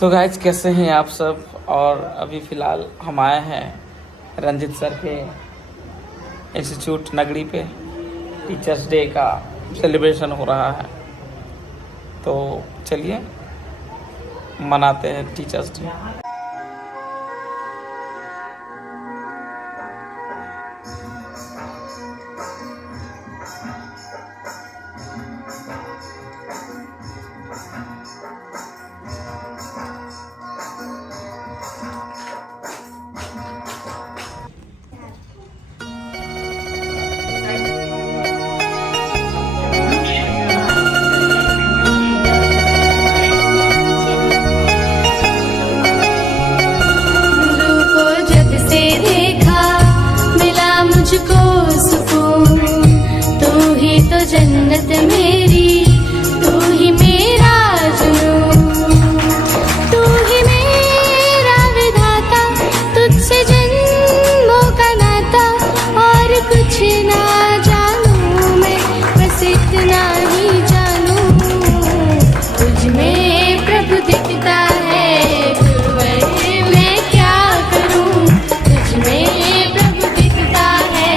तो गाइज कैसे हैं आप सब। और अभी फ़िलहाल हम आए हैं रंजित सर के इंस्टीट्यूट नगरी पे। टीचर्स डे का सेलिब्रेशन हो रहा है, तो चलिए मनाते हैं टीचर्स डे। मुझको सुकून तू ही तो जन्नत मेरी, तू ही मेरा जुनून, तू ही मेरा विधाता, तुझसे जन्मों का नाता। और कुछ ना जानूं मैं, बस इतना ही जानूं, तुझ में प्रभु दिखता है गुरुवर, मैं क्या करूं। तुझ में प्रभु दिखता है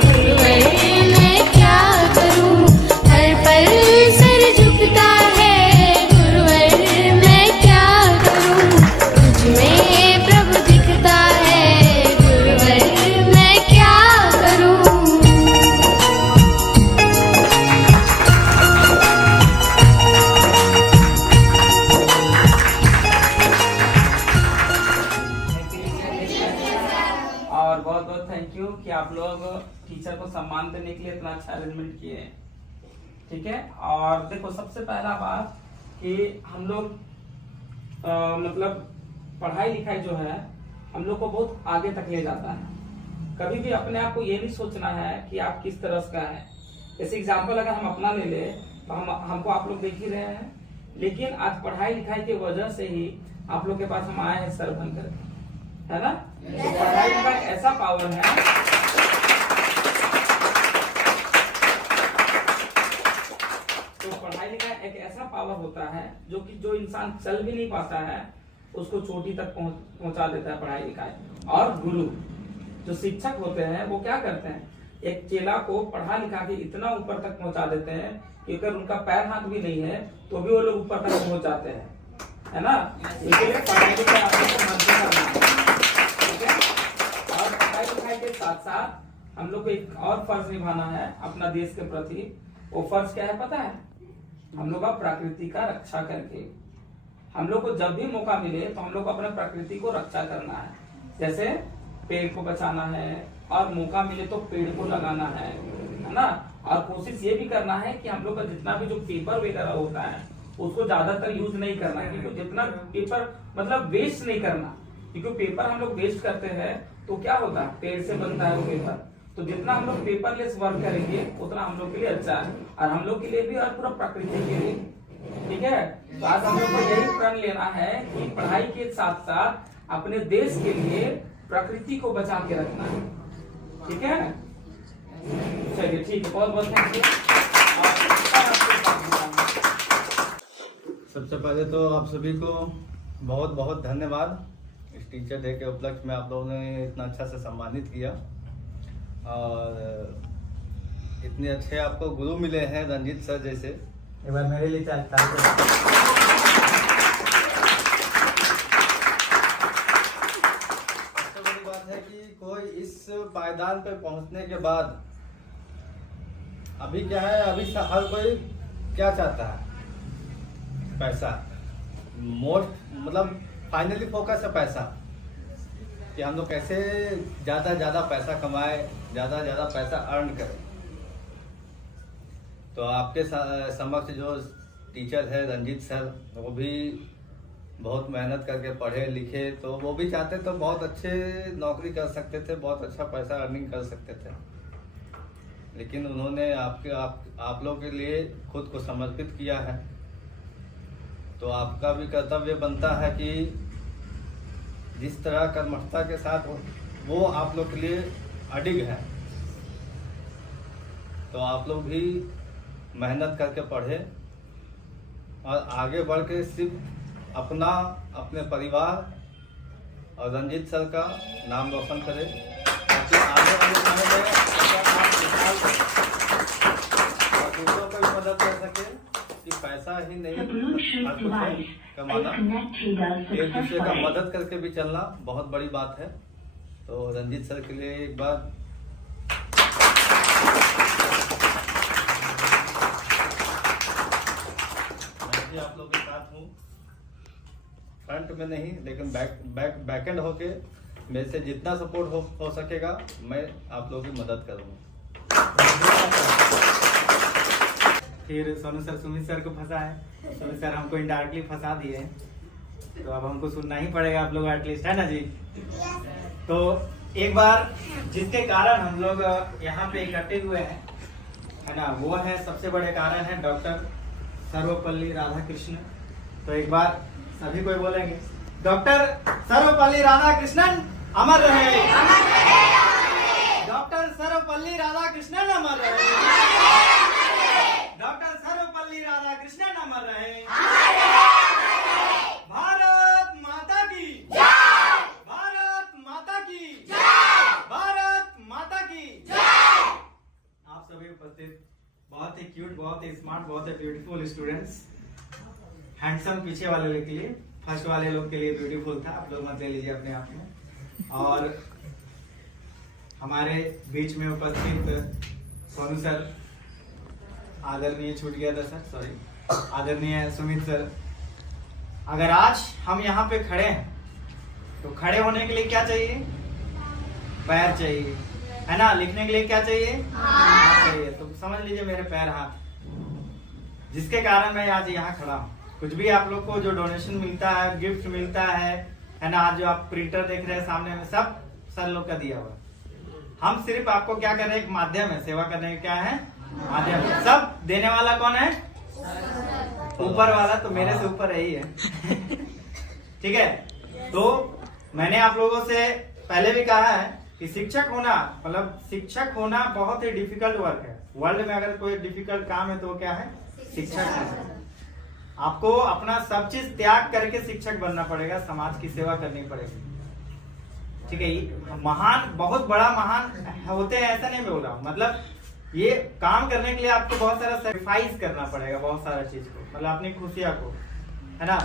गुरुवर, मैं क्या करूं। हर पल सर झुकता है गुरुवर, मैं क्या करूं। तुझ में प्रभु दिखता है गुरुवर, मैं क्या करूं। और बहुत बहुत थैंक यू कि आप लोग टीचर को सम्मान देने के लिए इतना अच्छा अरेंजमेंट किए हैं। ठीक है। और देखो, सबसे पहला बात कि हम लोग मतलब पढ़ाई लिखाई जो है हम लोग को बहुत आगे तक ले जाता है। कभी भी अपने आप को ये नहीं सोचना है कि आप किस तरह का है। जैसे एग्जाम्पल अगर हम अपना ले ले तो हमको आप लोग देख ही रहे हैं, लेकिन आज पढ़ाई लिखाई की वजह से ही आप लोग के पास हम आए हैं सर बन करके, है ना। तो पढ़ाई का एक ऐसा पावर है, तो पढ़ाई का एक ऐसा पावर होता है जो इंसान चल भी नहीं पाता है उसको चोटी तक पहुंचा देता है पढ़ाई लिखाई। और गुरु जो शिक्षक होते हैं वो क्या करते हैं, एक चेला को पढ़ा लिखा के इतना ऊपर तक पहुंचा देते हैं कि अगर उनका पैर हाथ भी नहीं है तो भी वो लोग ऊपर तक पहुंच जाते हैं, है ना। इसलिए पढ़ाई लिखाई आप लोग को मजबूत करना है, ठीक है। और पढ़ाई लिखाई के साथ साथ हम लोग को एक और फर्ज निभाना है अपना देश के प्रति। वो फर्ज क्या है पता है, हम लोग का प्रकृति का रक्षा करके। हम लोग को जब भी मौका मिले तो हम लोग को अपने प्रकृति को रक्षा करना है। जैसे पेड़ को बचाना है, और मौका मिले तो पेड़ को लगाना है ना। और कोशिश ये भी करना है कि हम लोग का जितना भी जो पेपर वगैरह होता है उसको ज्यादातर यूज नहीं करना है, क्योंकि जितना पेपर मतलब वेस्ट नहीं करना, क्योंकि पेपर हम लोग वेस्ट करते हैं तो क्या होता है, पेड़ से बनता है वो पेपर। तो जितना हम लोग पेपरलेस वर्क करेंगे उतना हम लोग के लिए अच्छा है, और हम लोग के लिए भी और पूरा प्रकृति के लिए। ठीक है। तो आज हम लोग को यही प्रण लेना है कि पढ़ाई के साथ साथ अपने देश के लिए प्रकृति को बचा के रखना है। ठीक है। चलिए ठीक है, बहुत बहुत थैंक यू। सबसे पहले तो आप सभी को बहुत बहुत धन्यवाद। इस टीचर डे के उपलक्ष्य में आप लोगों ने इतना अच्छा से सम्मानित किया, और इतने अच्छे आपको गुरु मिले हैं रंजीत सर जैसे। एक बार मेरे लिए चाहता हूँ। सबसे बड़ी बात है कि कोई इस पायदान पे पहुंचने के बाद अभी क्या है, अभी हर कोई क्या चाहता है, पैसा। मोस्ट मतलब फाइनली फोकस है पैसा, कि हम लोग कैसे ज़्यादा पैसा कमाए, ज़्यादा पैसा अर्न करें। तो आपके समक्ष जो टीचर है रंजीत सर, वो भी बहुत मेहनत करके पढ़े लिखे, तो वो भी चाहते तो बहुत अच्छे नौकरी कर सकते थे, बहुत अच्छा पैसा अर्निंग कर सकते थे, लेकिन उन्होंने आप लोगों के लिए खुद को समर्पित किया है। तो आपका भी कर्तव्य बनता है कि जिस तरह कर्मठता के साथ वो आप लोग के लिए अडिग है, तो आप लोग भी मेहनत करके पढ़े और आगे बढ़ के सिर्फ अपना, अपने परिवार और रंजीत सर का नाम रोशन करें, ताकि आगे वाले समय में आप मिसाल और दूसरों को भी मदद कर सके कि पैसा ही नहीं हर कुछ है कमाना, एक दूसरे का मदद करके भी चलना बहुत बड़ी बात है। तो रंजीत सर के लिए एक बार मैं भी आप लोगों के साथ हूँ, फ्रंट में नहीं लेकिन बैक एंड होके मेरे से जितना सपोर्ट हो सकेगा मैं आप लोगों की मदद करूँगा। फिर सोनू सर सुमित सर को फंसा है, सुमित सर हमको इनडायरेक्टली फंसा दिए हैं, तो अब हमको सुनना ही पड़ेगा आप लोग एटलीस्ट, है ना जी। तो एक बार जिसके कारण हम लोग यहाँ पे इकट्ठे हुए हैं, है ना, वो है, सबसे बड़े कारण है डॉक्टर सर्वपल्ली राधाकृष्णन। तो एक बार सभी कोई बोलेंगे, डॉक्टर सर्वपल्ली राधाकृष्णन अमर रहे, डॉक्टर सर्वपल्ली राधाकृष्णन अमर रहे, डॉक्टर सर्वपल्ली राधाकृष्णन अमर रहे। भारत माता की जय, भारत माता की जय, भारत माता की जय। आप सभी उपस्थित बहुत ही क्यूट, बहुत ही स्मार्ट, बहुत ही ब्यूटीफुल स्टूडेंट्स, हैंडसम पीछे वाले लोग के लिए, फर्स्ट वाले लोग के लिए ब्यूटीफुल था, आप लोग मत ले लीजिए अपने आप में। और हमारे बीच में उपस्थित सोनू सर, आदरणीय छूट गया था सर, सॉरी, आदरणीय सुमित सर, अगर आज हम यहाँ पे खड़े हैं तो खड़े होने के लिए क्या चाहिए? पैर चाहिए, है ना। लिखने के लिए क्या चाहिए? हाथ चाहिए। तो समझ लीजिए मेरे पैर हाथ, जिसके कारण मैं आज यहाँ खड़ा हूँ। कुछ भी आप लोग को जो डोनेशन मिलता है, गिफ्ट मिलता है ना, आज जो आप प्रिंटर देख रहे हैं सामने में, सब सर लोग का दिया हुआ। हम सिर्फ आपको क्या कर रहे हैं, एक माध्यम है, सेवा करने का क्या है, माध्यम है। सब देने वाला कौन है? ऊपर वाला, तो मेरे से ऊपर यही है। ठीक है। तो मैंने आप लोगों से पहले भी कहा है कि शिक्षक होना, मतलब शिक्षक होना बहुत ही डिफिकल्ट वर्क है। वर्ल्ड में अगर कोई डिफिकल्ट काम है तो क्या है? शिक्षक है। आपको अपना सब चीज त्याग करके शिक्षक बनना पड़ेगा, समाज की सेवा करनी पड़ेगी। ठीक है। महान, बहुत बड़ा महान होते हैं ऐसा नहीं बोल रहा हूँ, मतलब ये काम करने के लिए आपको बहुत सारा सैक्रिफाइस करना पड़ेगा, बहुत सारा चीज को, मतलब अपनी खुशियां को, है ना।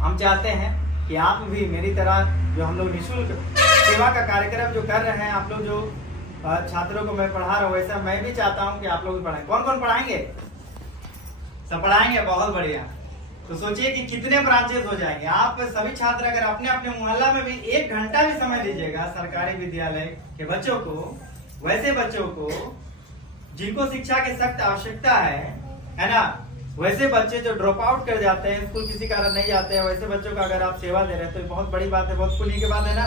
हम चाहते हैं कि आप भी मेरी तरह, जो हम लोग निःशुल्क सेवा का कार्यक्रम जो कर रहे हैं, आप लोग जो छात्रों को मैं पढ़ा रहा हूँ, वैसा मैं भी चाहता हूँ कि आप लोग भी पढ़ाएं। कौन कौन पढ़ाएंगे? सब पढ़ाएंगे, बहुत बढ़िया। तो सोचिए कि कितने ब्रांचेस हो जाएंगे। आप सभी छात्र अगर अपने अपने मोहल्ला में भी 1 घंटा भी समय दीजिएगा सरकारी विद्यालय के बच्चों को, वैसे बच्चों को जिनको शिक्षा की सख्त आवश्यकता है ना, वैसे बच्चे जो ड्रॉप आउट कर जाते हैं, स्कूल किसी कारण नहीं जाते हैं, वैसे बच्चों का अगर आप सेवा दे रहे हैं तो बहुत बड़ी बात है, बहुत पुण्य की बात है ना।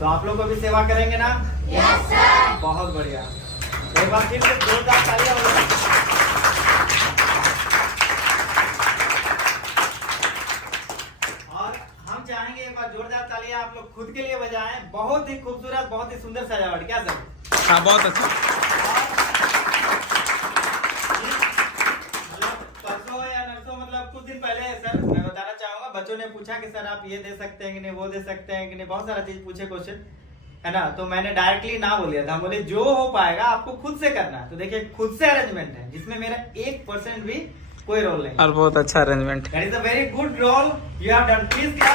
तो आप लोग को भी सेवा करेंगे ना? Yes sir. बहुत बढ़िया। एक बार फिर से जोरदार तालियां हो जाए। और हम चाहेंगे एक बार जोरदार तालियां आप लोग खुद के लिए बजाएं। बहुत ही खूबसूरत, बहुत ही सुंदर सजावट, क्या सर? हाँ, बहुत अच्छा। परसों या नरसों, मतलब कुछ दिन पहले सर मैं बताना चाहूंगा, बच्चों ने पूछा कि सर आप ये दे सकते हैं कि नहीं, वो दे सकते हैं कि नहीं, बहुत सारा चीज पूछे क्वेश्चन, है ना। तो मैंने डायरेक्टली ना बोल दिया था, बोले जो हो पाएगा आपको खुद से करना है। तो देखिए खुद से अरेंजमेंट है, जिसमें मेरा 1% भी कोई रोल नहीं। और बहुत अच्छा arrangement. That is a very good role you have done. Please क्या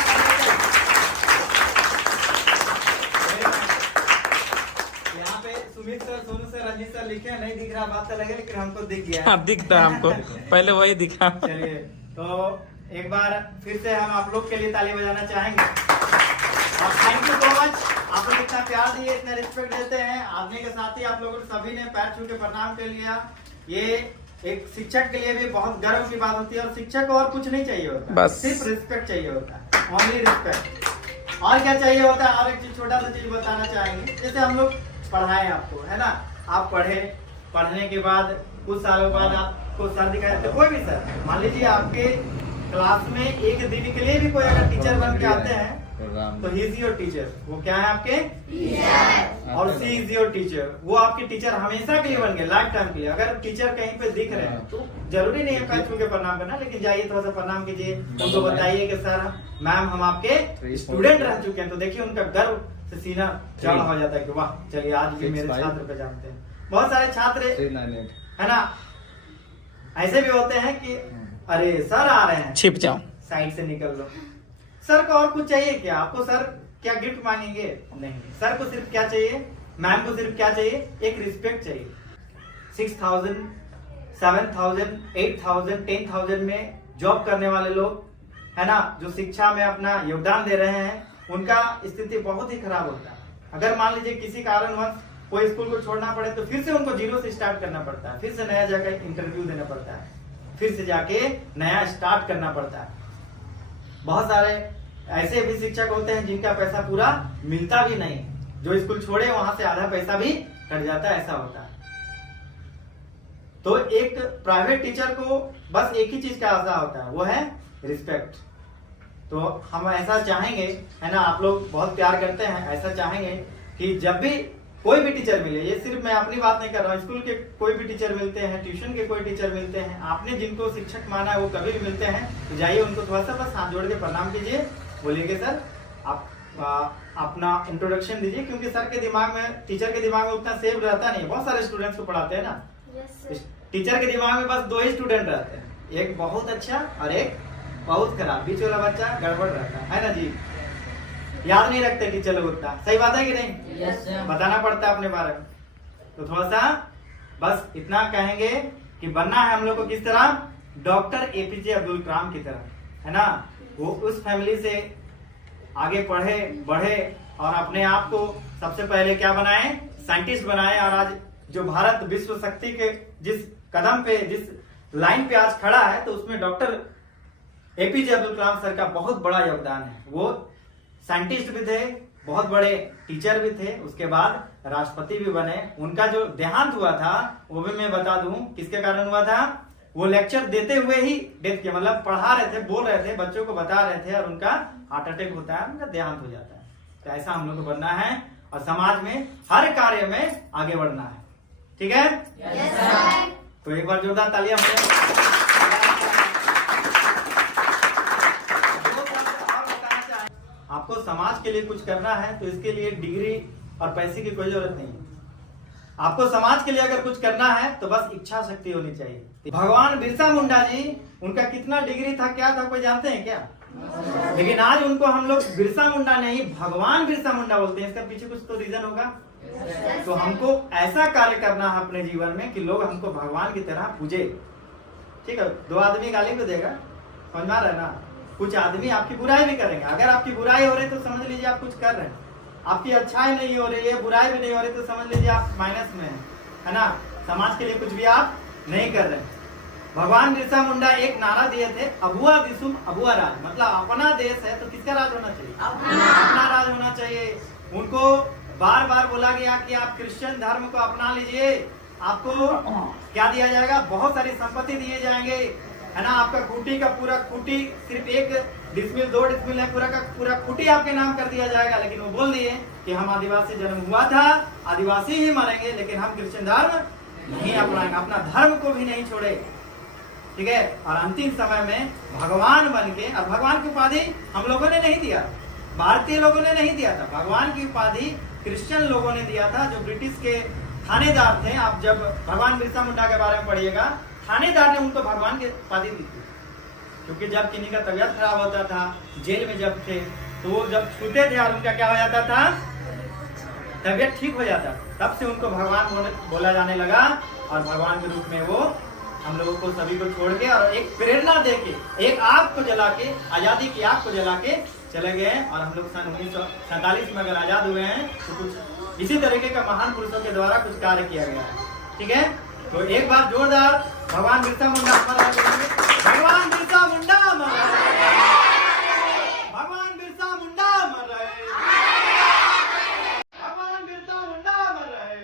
Sumit sir, Sonu sir, Ranjeet sir लिखे, नहीं दिख रहा बात तो लगे, लेकिन हमको दिख गया। हाँ, दिखता है हमको, पहले वही दिखा। चलिए, तो एक बार फिर से हम आप लोग के लिए ताली बजाना चाहेंगे। और थैंक यू सो मच, आप लोग इतना प्यार दिए, इतना रिस्पेक्ट देते हैं। आदमी के साथ ही आप लोगों सभी ने पैर छू के प्रणाम कर लिया। ये एक शिक्षक के लिए भी बहुत गर्व की बात होती है, और शिक्षक को और कुछ नहीं चाहिए होता, बस सिर्फ रिस्पेक्ट चाहिए होता है, ओनली रिस्पेक्ट। और क्या चाहिए होता है? और एक चीज, छोटा सा चीज बताना चाहेंगे। जैसे हम लोग पढ़ाए आपको, है ना, आप पढ़े, पढ़ने के बाद कुछ सालों बाद आपको सर दिखाए, तो कोई भी सर, मान लीजिए आपके क्लास में एक दिन के लिए भी कोई अगर टीचर बन के आते हैं प्रोग्राम तो ही इज योर टीचर, वो क्या है आपके और सी इज योर टीचर, वो आपके टीचर हमेशा के लिए बन गए, लाइफ टाइम के लिए। अगर टीचर कहीं पे दिख रहे हैं तो जरूरी नहीं है पैर छू के प्रणाम करना, लेकिन जाइए थोड़ा सा प्रणाम कीजिए, उनको बताइए कि सर मैम हम आपके स्टूडेंट रह चुके हैं। तो देखिए उनका गर्व से सीना चढ़ा हो जाता है कि वाह चलिए आज भी मेरे छात्र पे जानते हैं। बहुत सारे छात्र है ना ऐसे भी होते हैं कि अरे सर आ रहे हैं, छिप जाओ, साइड से निकल लो। सर को और कुछ चाहिए क्या? आपको सर क्या गिफ्ट मांगेंगे? नहीं, सर को सिर्फ क्या चाहिए, मैम को सिर्फ क्या चाहिए, एक रिस्पेक्ट चाहिए। 6000, 7000, 8000, 10,000 में जॉब करने वाले लोग है ना, जो शिक्षा में अपना योगदान दे रहे हैं, उनका स्थिति बहुत ही खराब होता है। अगर मान लीजिए किसी कारणवश कोई स्कूल को छोड़ना पड़े तो फिर से उनको जीरो से स्टार्ट करना पड़ता है, फिर से नया जाकर इंटरव्यू देना पड़ता है, फिर से जाके नया स्टार्ट करना पड़ता है। बहुत सारे ऐसे भी शिक्षक होते हैं जिनका पैसा पूरा मिलता भी नहीं, जो स्कूल छोड़े वहां से आधा पैसा भी कट जाता है, ऐसा होता है। तो एक प्राइवेट टीचर को बस एक ही चीज का आशा होता है, वो है रिस्पेक्ट। तो हम ऐसा चाहेंगे है ना, आप लोग बहुत प्यार करते हैं, ऐसा चाहेंगे कि जब भी कोई भी टीचर मिले, ये सिर्फ मैं अपनी बात नहीं कर रहा हूँ, स्कूल के कोई भी टीचर मिलते हैं, ट्यूशन के कोई टीचर मिलते हैं, आपने जिनको शिक्षक माना है वो कभी भी मिलते हैं तो जाइए उनको थोड़ा सा बस हाथ जोड़ के प्रणाम कीजिए, बोलिए कि सर आप अपना इंट्रोडक्शन दीजिए, क्योंकि सर के दिमाग में, टीचर के दिमाग में उतना सेव रहता नहीं है। बहुत सारे स्टूडेंट्स को पढ़ाते हैं ना, टीचर के दिमाग में बस 2 ही स्टूडेंट रहते हैं, एक बहुत अच्छा और एक बहुत खराब, बीच वाला बच्चा गड़बड़ रहता है ना जी, याद नहीं रखते टीचर लोग उतना। सही बात है कि नहीं? Yes sir. बताना पड़ता है अपने बारे में। तो थोड़ा सा बस इतना कहेंगे कि बनना है हम लोग को किस तरह, डॉक्टर एपीजे अब्दुल कलाम की तरह, है ना। वो उस फैमिली से आगे पढ़े बढ़े और अपने आप को सबसे पहले क्या बनाए, साइंटिस्ट बनाए। और आज जो भारत विश्व शक्ति के जिस कदम पे, जिस लाइन पे आज खड़ा है, तो उसमें doctor APJ Abdul Kalam sir का बहुत बड़ा योगदान है। वो साइंटिस्ट भी थे, बहुत बड़े टीचर भी थे, उसके बाद राष्ट्रपति भी बने। उनका जो देहांत हुआ था वो भी मैं बता दूं किसके कारण हुआ था। वो लेक्चर देते हुए ही डेथ किया, मतलब पढ़ा रहे थे, बोल रहे थे, बच्चों को बता रहे थे और उनका हार्ट अटैक होता है, उनका देहांत हो जाता है। तो ऐसा हम लोग को बनना है और समाज में हर कार्य में आगे बढ़ना है, ठीक है? Yes sir. तो एक बार जोरदार तालियां आपको समाज के लिए कुछ करना है तो इसके लिए डिग्री और पैसे की कोई जरूरत नहीं है। आपको समाज के लिए अगर कुछ करना है तो बस इच्छा शक्ति होनी चाहिए। भगवान बिरसा मुंडा जी, उनका कितना डिग्री था, क्या था, कोई जानते हैं क्या? लेकिन आज उनको हम लोग बिरसा मुंडा नहीं, भगवान बिरसा मुंडा बोलते हैं। इसका पीछे कुछ तो रीजन होगा। तो हमको ऐसा कार्य करना है अपने जीवन में कि लोग हमको भगवान की तरह पूजे, ठीक है? 2 आदमी गाली को देगा, समझ में आ रहा है ना। कुछ आदमी आपकी बुराई भी करेंगे, अगर आपकी बुराई हो रही तो समझ लीजिए आप कुछ कर रहे हैं। आपकी अच्छाई नहीं हो रही है, बुराई भी नहीं हो रही तो समझ लीजिए आप माइनस में है ना। समाज के लिए कुछ भी आप नहीं कर रहे। भगवान बिरसा मुंडा एक नारा दिए थे, अबुआ दिसुम अबुआ राज, मतलब अपना देश है तो किसका राज होना चाहिए? अपना राज होना चाहिए। उनको बार बार बोला गया कि आप क्रिश्चियन धर्म को अपना लीजिए, आपको क्या दिया जाएगा, बहुत सारी संपत्ति दिए जाएंगे, है ना। आपका खूटी का पूरा खूटी सिर्फ 1 डिसमिल 2 डिसमिल है, पूरा का पूरा खूटी आपके नाम कर दिया जाएगा। लेकिन वो बोल दिए कि हम आदिवासी जन्म हुआ था, आदिवासी ही मरेंगे, लेकिन हम क्रिश्चियन धर्म नहीं अपनाएंगे, अपना धर्म को भी नहीं छोड़े, ठीक है। और अंतिम समय में भगवान बन के, और भगवान की उपाधि हम लोगों ने नहीं दिया, भारतीय लोगों ने नहीं दिया था, भगवान की उपाधि क्रिश्चियन लोगों ने दिया था, जो ब्रिटिश के थानेदार थे। आप जब भगवान बिरसा मुंडा के बारे में पढ़िएगा, थानेदार ने उनको भगवान की उपाधि दी थी, क्योंकि जब किन्हीं का तबियत खराब होता था, जेल में जब थे, तो वो जब छूते थे और उनका क्या हो जाता था, तबियत ठीक हो जाता, तब से उनको भगवान बोला जाने लगा। और भगवान के रूप में वो हम लोगों को सभी को छोड़ के और एक प्रेरणा दे के, एक आग को जला के, आजादी की आग को जला के चले गए। और हम लोग सन 1947 में अगर आजाद हुए हैं तो कुछ इसी तरीके का महान पुरुषों के द्वारा कुछ कार्य किया गया है, ठीक है। तो एक बार जोरदार भगवान बिरसा मुंडा अमर रहे, भगवान बिरसा मुंडा अमर रहे, भगवान बिरसा मुंडा अमर रहे, भगवान बिरसा मुंडा अमर रहे।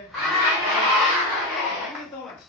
Thank you so much.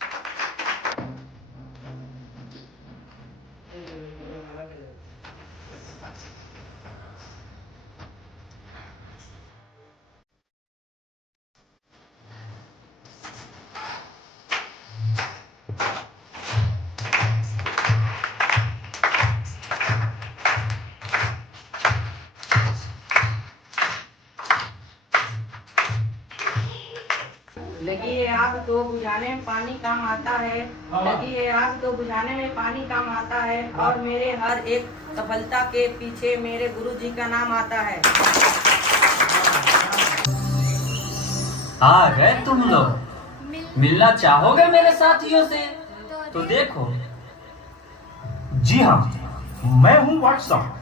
आग तो बुझाने में पानी काम आता है, लगी है आग तो बुझाने में पानी काम आता है, और मेरे हर एक सफलता के पीछे मेरे गुरु जी का नाम आता है। आ गए तुम लोग, मिलना चाहोगे मेरे साथियों से? तो देखो। जी हाँ, मैं हूँ व्हाट्सएप।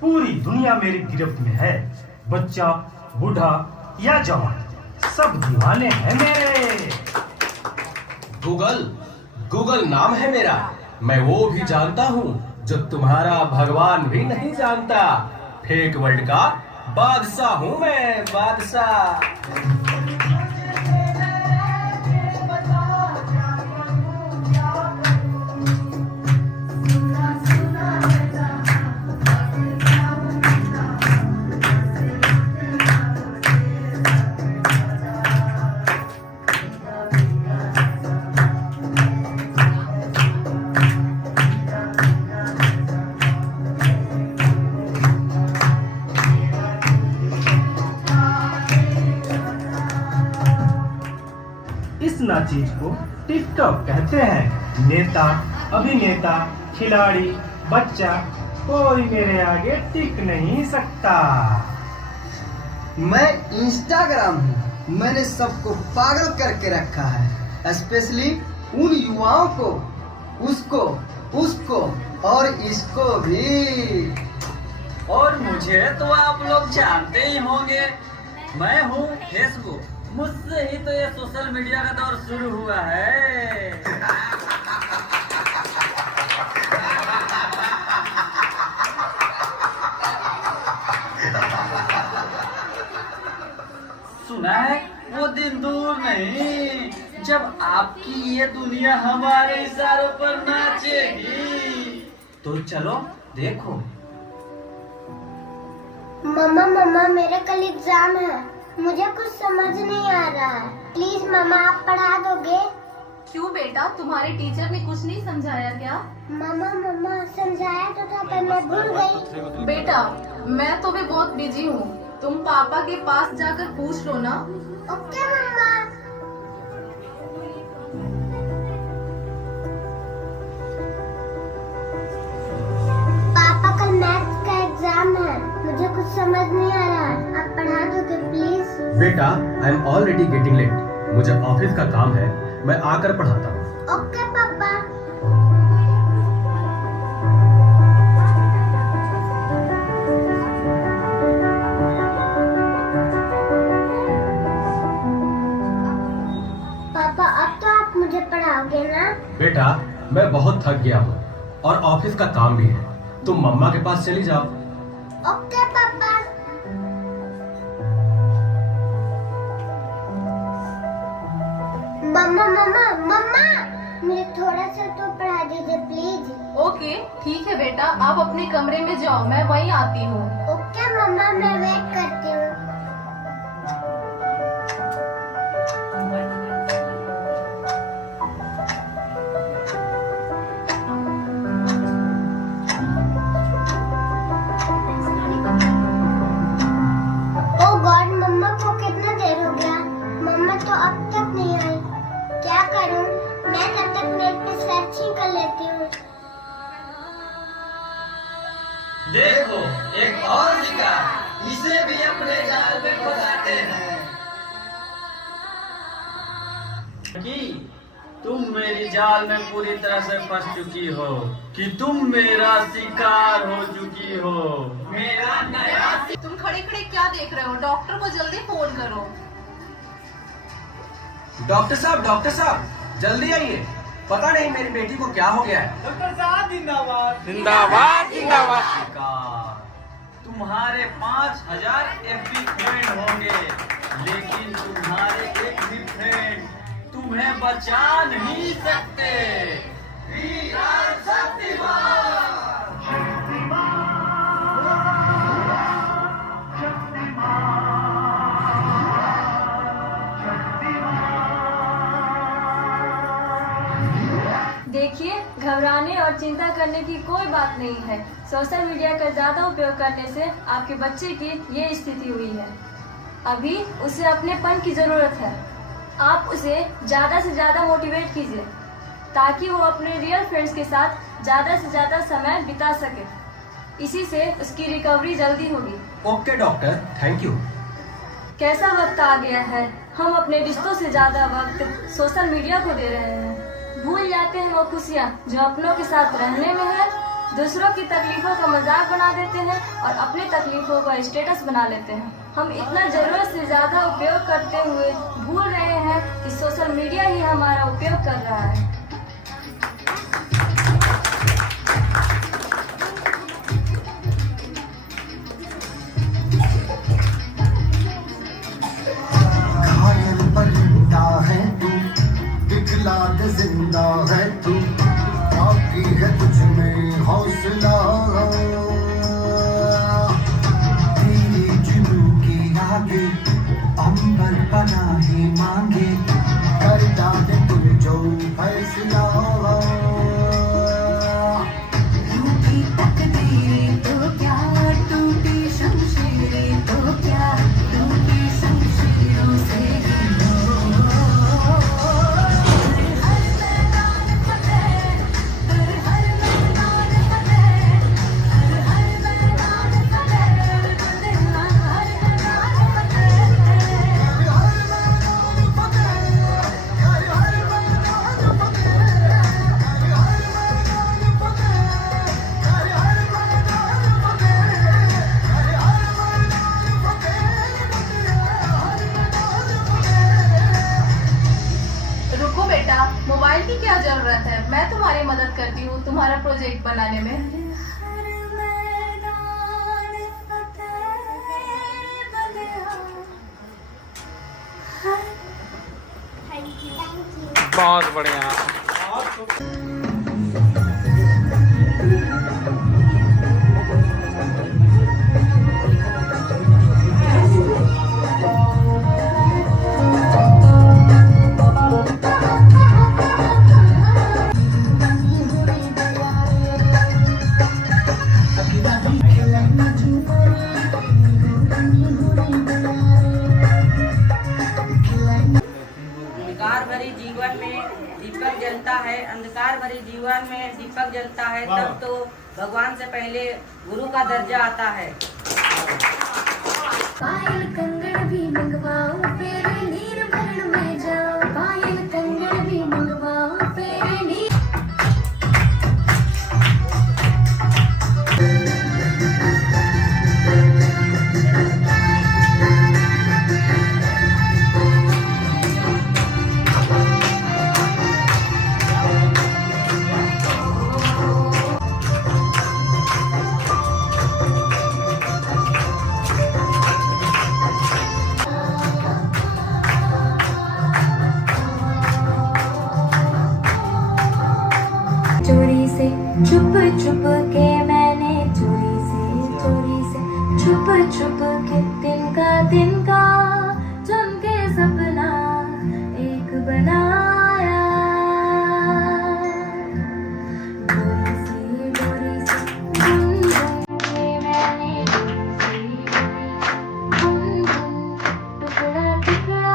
पूरी दुनिया मेरी गिरफ्त में है। बच्चा, बूढ़ा या जवान, सब दीवाने हैं मेरे। गूगल नाम है मेरा। मैं वो भी जानता हूँ जो तुम्हारा भगवान भी नहीं जानता। फेक वर्ल्ड का बादशाह हूँ मैं, बादशाह। इस नाचीज को टिकटॉक कहते हैं। नेता, अभिनेता, खिलाड़ी, बच्चा, कोई मेरे आगे टिक नहीं सकता। मैं इंस्टाग्राम हूँ। मैंने सबको पागल करके रखा है, स्पेशली उन युवाओं को, उसको और इसको भी। और मुझे तो आप लोग जानते ही होंगे, मैं हूँ फेसबुक। मुझसे ही तो ये सोशल मीडिया का दौर शुरू हुआ है। सुना है वो दिन दूर नहीं जब आपकी ये दुनिया हमारे इशारों पर नाचेगी। तो चलो देखो। मम्मा मेरा कल एग्जाम है, मुझे कुछ समझ नहीं आ रहा है। प्लीज मम्मा आप पढ़ा दोगे? क्यों बेटा, तुम्हारे टीचर ने कुछ नहीं समझाया क्या? मम्मा समझाया तो था पर मैं भूल गई। बेटा मैं तो भी बहुत बिजी हूँ, तुम पापा के पास जाकर पूछ लो ना। ओके मम्मा। पापा कल मैथ्स का एग्जाम है, मुझे कुछ समझ नहीं आ रहा है, आप पढ़ा दोगे प्लीज? बेटा, I am already getting late. मुझे ऑफिस का काम है, मैं आकर पढ़ाता हूँ। ओके पापा। पापा अब तो आप मुझे पढ़ाओगे ना? बेटा, मैं बहुत थक गया हूँ और ऑफिस का काम भी है। तुम मम्मा के पास चली जाओ। ओके पापा। मम्मा मुझे थोड़ा सा तो पढ़ा दीजिए प्लीज। ओके ठीक है बेटा, आप अपने कमरे में जाओ, मैं वहीं आती हूँ। ओके मम्मा, मैं वेट करती हूँ। ओह गॉड, मम्मा को कितना देर हो गया, मम्मा तो अब तक नहीं आई। क्या करूँ? मैं तब तक नेट पे सर्चिंग कर लेती हूँ। देखो एक और शिकार, इसे भी अपने जाल में फंसाते हैं। कि तुम मेरी जाल में पूरी तरह से फंस चुकी हो, कि तुम मेरा शिकार हो चुकी हो। मेरा नया तुम खड़े खड़े क्या देख रहे हो? डॉक्टर को जल्दी फोन करो। डॉक्टर साहब जल्दी आइए, पता नहीं मेरी बेटी को क्या हो गया है। डॉक्टर साहब जिंदाबाद। जिंदाबाद जिंदाबाद। शिकार, तुम्हारे 5000 FB फ्रेंड होंगे, लेकिन तुम्हारे एक भी फ्रेंड तुम्हें बचा नहीं सकते। वीरान शक्तिमान। देखिए, घबराने और चिंता करने की कोई बात नहीं है। सोशल मीडिया का ज्यादा उपयोग करने से आपके बच्चे की ये स्थिति हुई है। अभी उसे अपनेपन की जरूरत है। आप उसे ज़्यादा से ज़्यादा मोटिवेट कीजिए ताकि वो अपने रियल फ्रेंड्स के साथ ज़्यादा से ज़्यादा समय बिता सके। इसी से उसकी रिकवरी जल्दी होगी। Okay doctor, thank you. कैसा वक्त आ गया है, हम अपने रिश्तों से ज़्यादा वक्त सोशल मीडिया को दे रहे हैं। भूल जाते हैं वो खुशियाँ जो अपनों के साथ रहने में है। दूसरों की तकलीफों का मजाक बना देते हैं और अपनी तकलीफों का स्टेटस बना लेते हैं। हम इतना ज़रूरत से ज़्यादा उपयोग करते हुए भूल रहे हैं कि सोशल मीडिया ही हमारा उपयोग कर रहा है। घायल परिंदा है तू, दिखला दे जिंदा है तू, बाकी है तुझ में हौसला। तेरे जुनून के आगे अंबर पनाही मांगे, कर डाले तू जो फैसला। रूठी तकदीर तो क्या, टूटी शमशीरें तो क्या, टूटी शमशीरों से ही मोबाइल की क्या जरूरत है, मैं तुम्हारी मदद करती हूँ तुम्हारा प्रोजेक्ट बनाने में। बहुत बढ़िया। अंधकार भरी जीवन में दीपक जलता है, अंधकार भरी जीवन में दीपक जलता है, तब तो भगवान से पहले गुरु का दर्जा आता है। पायल कंगड़ भी मंगवाओ, फेरे नीर भरण में जाओ, पायल कंगड़ भी मंगवाओ, फेरे नीर। चोरी से छुप छुप के मैंने, चोरी से छुप छुप के तिनका चुन के सपना एक बनाया। डोरी से बुन बुन के मैंने, बुन बुन टुकड़ा टुकड़ा।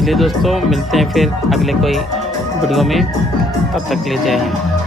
चलिए दोस्तों, मिलते हैं फिर अगले कोई वीडियो में, तब तक ले जय हिंद।